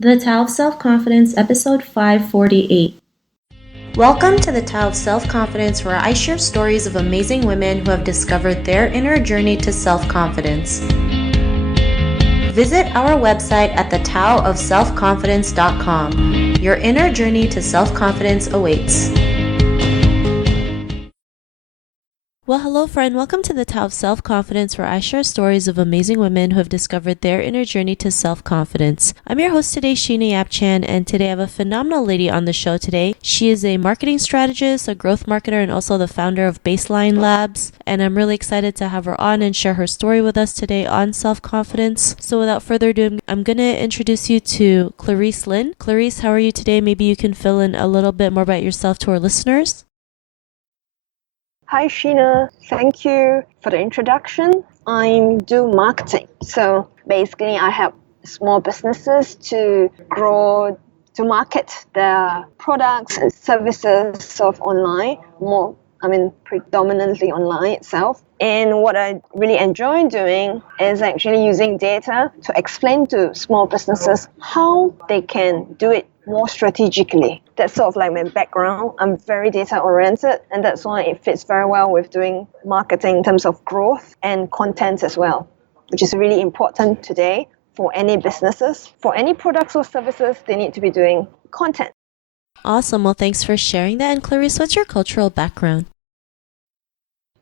The Tao of Self-Confidence, episode 548. Welcome to the Tao of Self-Confidence, where I share stories of amazing women who have discovered their inner journey to self-confidence. Visit our website at thetaoofselfconfidence.com. Your inner journey to self-confidence awaits. Well, hello friend. Welcome to the Tao of Self-Confidence, where I share stories of amazing women who have discovered their inner journey to self-confidence. I'm your host today, Sheena Yap-Chan, and today I have a phenomenal lady on the show today. She is a marketing strategist, a growth marketer, and also the founder of BaselineLabs. And I'm really excited to have her on and share her story with us today on self-confidence. So without further ado, I'm going to introduce you to Clarice Lin. Clarice, how are you today? Maybe you can fill in a little bit more about yourself to our listeners. Hi Sheena, thank you for the introduction. I do marketing. So basically I help small businesses to grow, to market their products and services online, predominantly online itself. And what I really enjoy doing is actually using data to explain to small businesses how they can do it more strategically. That's sort of like my background. I'm very data oriented, and that's why it fits very well with doing marketing in terms of growth and content as well, which is really important today for any businesses. For any products or services, they need to be doing content. Awesome. Well, thanks for sharing that. And Clarice, what's your cultural background?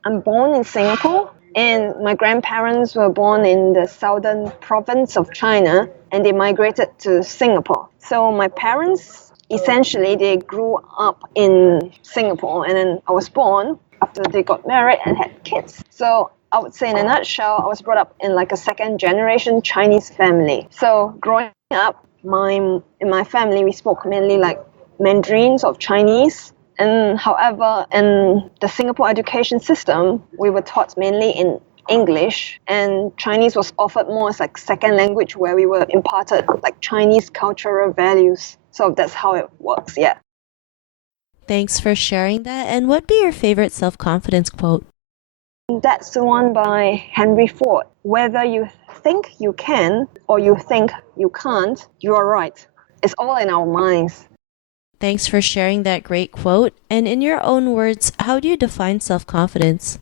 I'm born in Singapore, and my grandparents were born in the southern province of China, and they migrated to Singapore. So my parents, essentially, they grew up in Singapore, and then I was born after they got married and had kids. So I would say in a nutshell, I was brought up in like a second generation Chinese family. So growing up, in my family, we spoke mainly like Mandarins of Chinese. And however, in the Singapore education system, we were taught mainly in English, and Chinese was offered more as like second language, where we were imparted like Chinese cultural values. So that's how it works, yeah. Thanks for sharing that. And what'd be your favorite self-confidence quote? That's the one by Henry Ford. Whether you think you can or you think you can't, you are right. It's all in our minds. Thanks for sharing that great quote. And in your own words, how do you define self-confidence?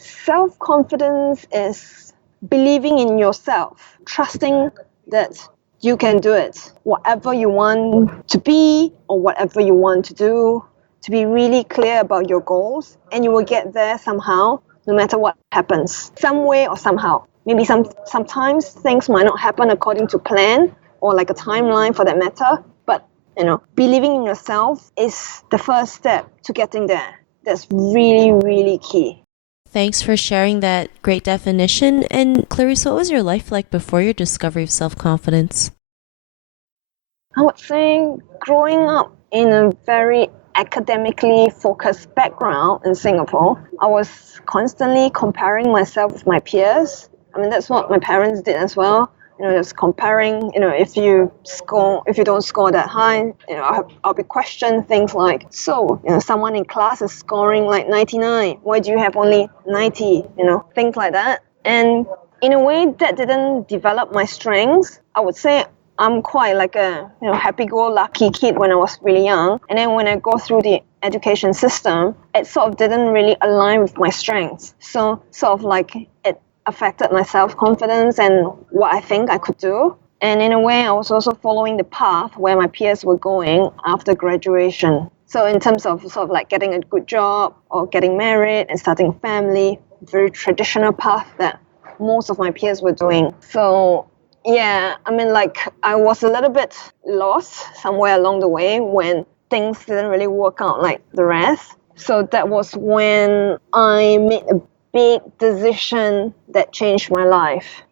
Self-confidence is believing in yourself, trusting that you can do it. Whatever you want to be or whatever you want to do, to be really clear about your goals, and you will get there somehow, no matter what happens, some way or somehow. Maybe sometimes things might not happen according to plan or like a timeline for that matter, but believing in yourself is the first step to getting there. That's really, really key. Thanks for sharing that great definition. And Clarice, what was your life like before your discovery of self-confidence? I would say growing up in a very academically focused background in Singapore, I was constantly comparing myself with my peers. That's what my parents did as well. Just comparing, if you don't score that high, I'll be questioned things like, someone in class is scoring like 99. Why do you have only 90? Things like that. And in a way that didn't develop my strengths. I would say I'm quite like a, happy-go-lucky kid when I was really young. And then when I go through the education system, it sort of didn't really align with my strengths. So sort of like it affected my self-confidence and what I think I could do. And in a way, I was also following the path where my peers were going after graduation. So in terms of sort of like getting a good job or getting married and starting a family, very traditional path that most of my peers were doing. So yeah, I was a little bit lost somewhere along the way when things didn't really work out like the rest. So that was when I made a big decision that changed my life.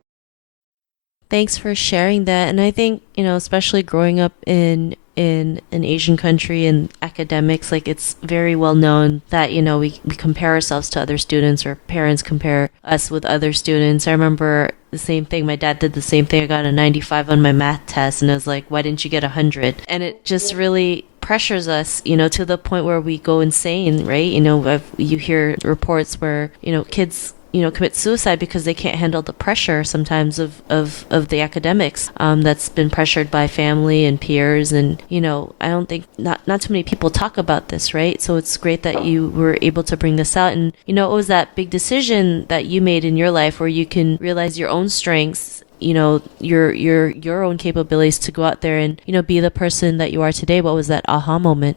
Thanks for sharing that. And I think, especially growing up in an Asian country and academics, like it's very well known that, we compare ourselves to other students, or parents compare us with other students. I remember the same thing. My dad did the same thing. I got a 95 on my math test, and I was like, why didn't you get 100? And it just really pressures us, to the point where we go insane, right? You hear reports where, kids commit suicide because they can't handle the pressure sometimes of the academics that's been pressured by family and peers. And, I don't think not too many people talk about this, right? So it's great that you were able to bring this out. And, what was that big decision that you made in your life where you can realize your own strengths, your own capabilities to go out there and, be the person that you are today? What was that aha moment?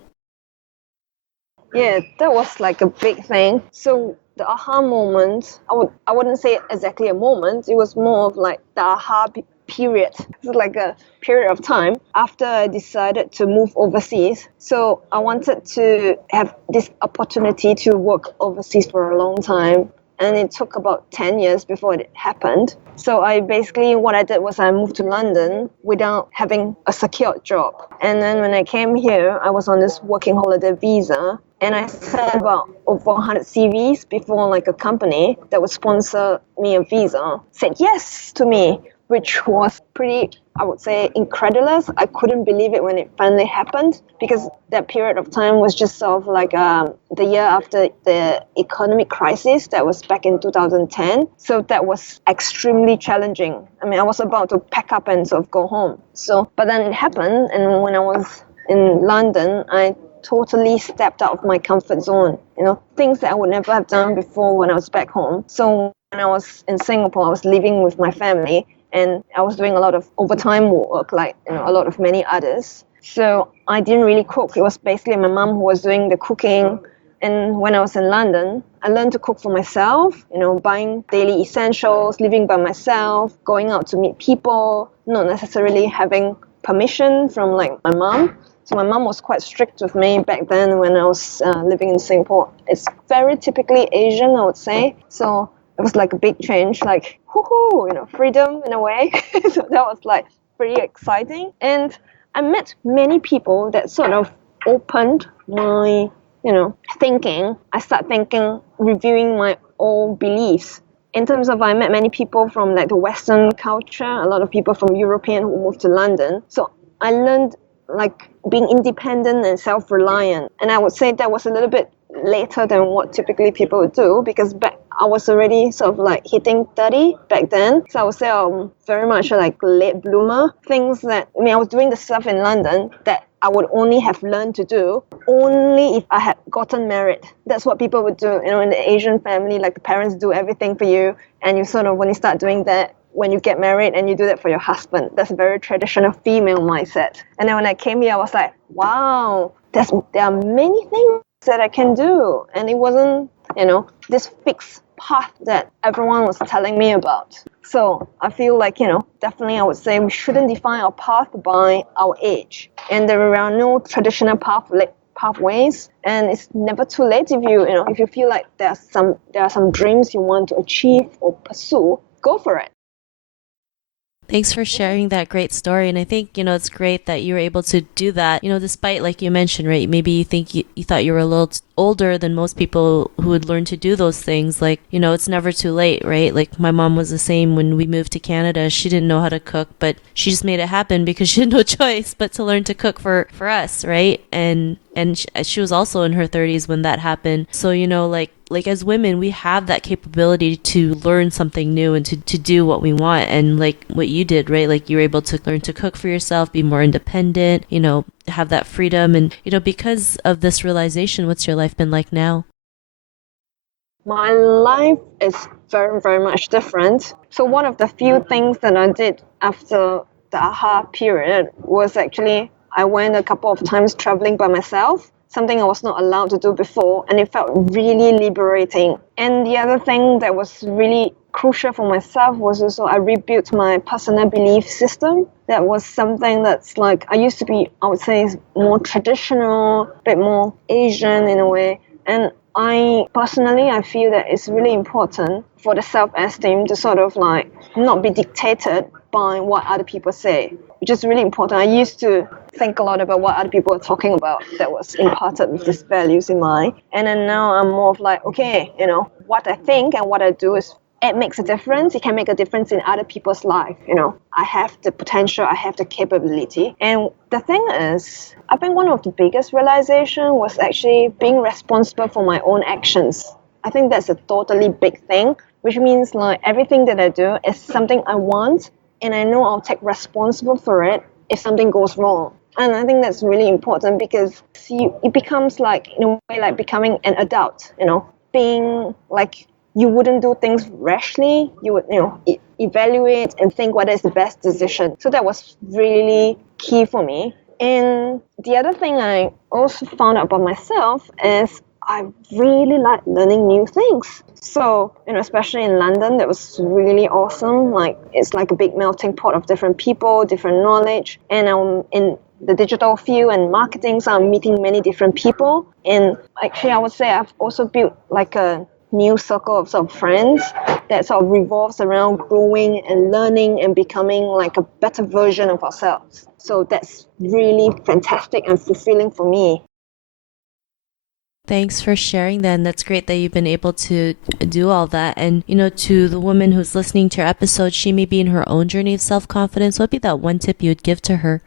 Yeah, that was like a big thing. So the aha moment, I wouldn't say exactly a moment. It was more of like the period. It's like a period of time after I decided to move overseas. So I wanted to have this opportunity to work overseas for a long time. And it took about 10 years before it happened. So what I did was I moved to London without having a secured job. And then when I came here, I was on this working holiday visa. And I sent about over 100 CVs before like a company that would sponsor me a visa said yes to me, which was pretty, I would say, incredulous. I couldn't believe it when it finally happened because that period of time was just sort of like the year after the economic crisis that was back in 2010. So that was extremely challenging. I mean, I was about to pack up and sort of go home. But then it happened, and when I was in London, I totally stepped out of my comfort zone, things that I would never have done before when I was back home. So when I was in Singapore, I was living with my family and I was doing a lot of overtime work, like a lot of many others. So I didn't really cook. It was basically my mom who was doing the cooking. And when I was in London, I learned to cook for myself, buying daily essentials, living by myself, going out to meet people, not necessarily having permission from like my mom. So my mom was quite strict with me back then when I was living in Singapore. It's very typically Asian, I would say. So it was like a big change, like, woohoo, freedom in a way. So that was like pretty exciting. And I met many people that sort of opened my, thinking. I started thinking, reviewing my own beliefs. In terms of, I met many people from like the Western culture, a lot of people from European who moved to London. So I learned like being independent and self-reliant. And I would say that was a little bit later than what typically people would do because back I was already sort of like hitting 30 back then. So I would say I'm very much like late bloomer. Things that, I was doing the stuff in London that I would only have learned to do only if I had gotten married. That's what people would do, in the Asian family, like the parents do everything for you. And you sort of, when you start doing that, when you get married and you do that for your husband. That's a very traditional female mindset. And then when I came here, I was like, wow, there are many things that I can do. And it wasn't, this fixed path that everyone was telling me about. So I feel like, definitely I would say we shouldn't define our path by our age. And there are no traditional pathways, and it's never too late if you feel like there are some dreams you want to achieve or pursue, go for it. Thanks for sharing that great story. And I think, it's great that you were able to do that, despite, like you mentioned, right? Maybe you think you thought you were a little older than most people who would learn to do those things. Like, it's never too late, right? Like my mom was the same when we moved to Canada. She didn't know how to cook, but she just made it happen because she had no choice but to learn to cook for us, right? And she was also in her 30s when that happened. So, like as women, we have that capability to learn something new and to do what we want. And like what you did, right? Like you were able to learn to cook for yourself, be more independent, have that freedom. And, because of this realization, what's your life been like now? My life is very, very much different. So one of the few things that I did after the aha period was actually I went a couple of times traveling by myself, something I was not allowed to do before, and it felt really liberating. And the other thing that was really crucial for myself was also I rebuilt my personal belief system. That was something that's like, I used to be, I would say, more traditional, a bit more Asian in a way. And I feel that it's really important for the self-esteem to sort of like not be dictated by what other people say, which is really important. I used to think a lot about what other people are talking about that was imparted with these values in mind. And then now I'm more of like, okay, what I think and what I do it makes a difference. It can make a difference in other people's life. I have the potential, I have the capability. And the thing is, I think one of the biggest realization was actually being responsible for my own actions. I think that's a totally big thing which means like everything that I do is something I want, and I know I'll take responsible for it if something goes wrong. And I think that's really important because it becomes like, in a way, like becoming an adult, being like, you wouldn't do things rashly. You would, evaluate and think what is the best decision. So that was really key for me. And the other thing I also found out about myself is I really like learning new things. So, especially in London, that was really awesome. Like, it's like a big melting pot of different people, different knowledge. And I'm in the digital field and marketing, so I'm meeting many different people. And actually, I would say I've also built like a new circle of sort of friends that sort of revolves around growing and learning and becoming like a better version of ourselves. So that's really fantastic and fulfilling for me. Thanks for sharing that. And that's great that you've been able to do all that. And, to the woman who's listening to your episode, she may be in her own journey of self-confidence. What would be that one tip you would give to her?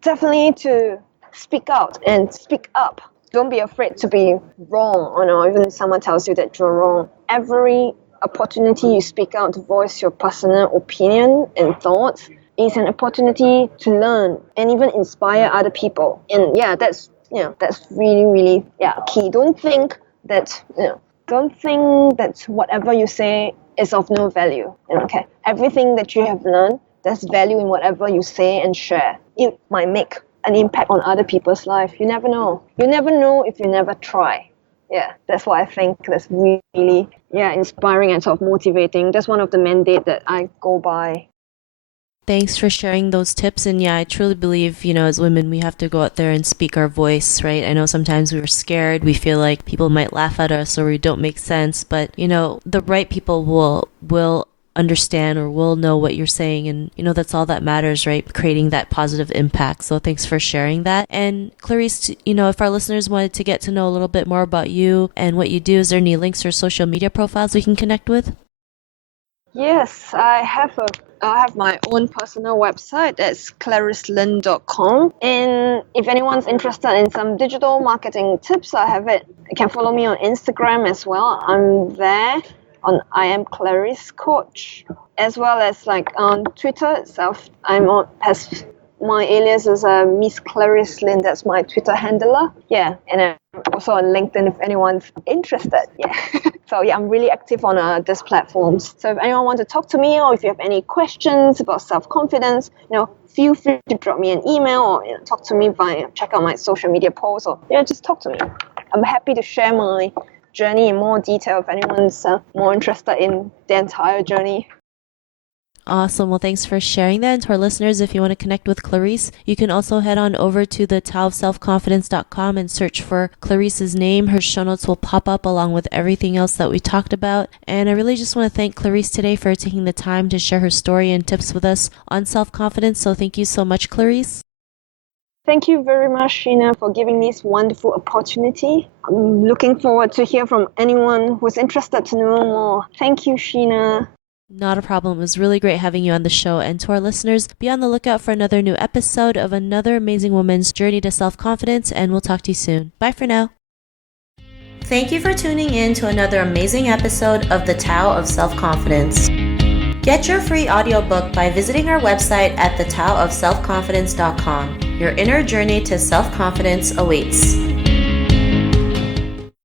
Definitely to speak out and speak up. Don't be afraid to be wrong, or even if someone tells you that you're wrong. Every opportunity you speak out to voice your personal opinion and thoughts is an opportunity to learn and even inspire other people. And that's really, really key. Don't think that whatever you say is of no value. Okay, everything that you have learned, there's value in whatever you say and share. It might make an impact on other people's life. You never know. You never know if you never try. Yeah, that's what I think that's really inspiring and sort of motivating. That's one of the mandate that I go by. Thanks for sharing those tips. And I truly believe, as women, we have to go out there and speak our voice, right? I know sometimes we're scared. We feel like people might laugh at us or we don't make sense. But, the right people will understand or will know what you're saying. And, that's all that matters, right? Creating that positive impact. So thanks for sharing that. And Clarice, if our listeners wanted to get to know a little bit more about you and what you do, is there any links or social media profiles we can connect with? Yes, I have my own personal website. That's claricelin.com. And if anyone's interested in some digital marketing tips, I have it. You can follow me on Instagram as well. I'm there on I am Clarice Coach, as well as like on Twitter itself. My alias is Miss Clarice Lin. That's my Twitter handler. Yeah, and I'm also on LinkedIn if anyone's interested. Yeah. So I'm really active on these platforms. So if anyone wants to talk to me, or if you have any questions about self-confidence, feel free to drop me an email or talk to me check out my social media posts, or just talk to me. I'm happy to share my journey in more detail if anyone's more interested in the entire journey. Awesome. Well, thanks for sharing that. And to our listeners, if you want to connect with Clarice, you can also head on over to the taoofselfconfidence.com and search for Clarice's name. Her show notes will pop up along with everything else that we talked about. And I really just want to thank Clarice today for taking the time to share her story and tips with us on self-confidence. So thank you so much, Clarice. Thank you very much, Sheena, for giving me this wonderful opportunity. I'm looking forward to hear from anyone who's interested to know more. Thank you, Sheena. Not a problem. It was really great having you on the show. And to our listeners, be on the lookout for another new episode of another amazing woman's journey to self-confidence, and we'll talk to you soon. Bye for now. Thank you for tuning in to another amazing episode of The Tao of Self-Confidence. Get your free audiobook by visiting our website at thetaoofselfconfidence.com. Your inner journey to self-confidence awaits.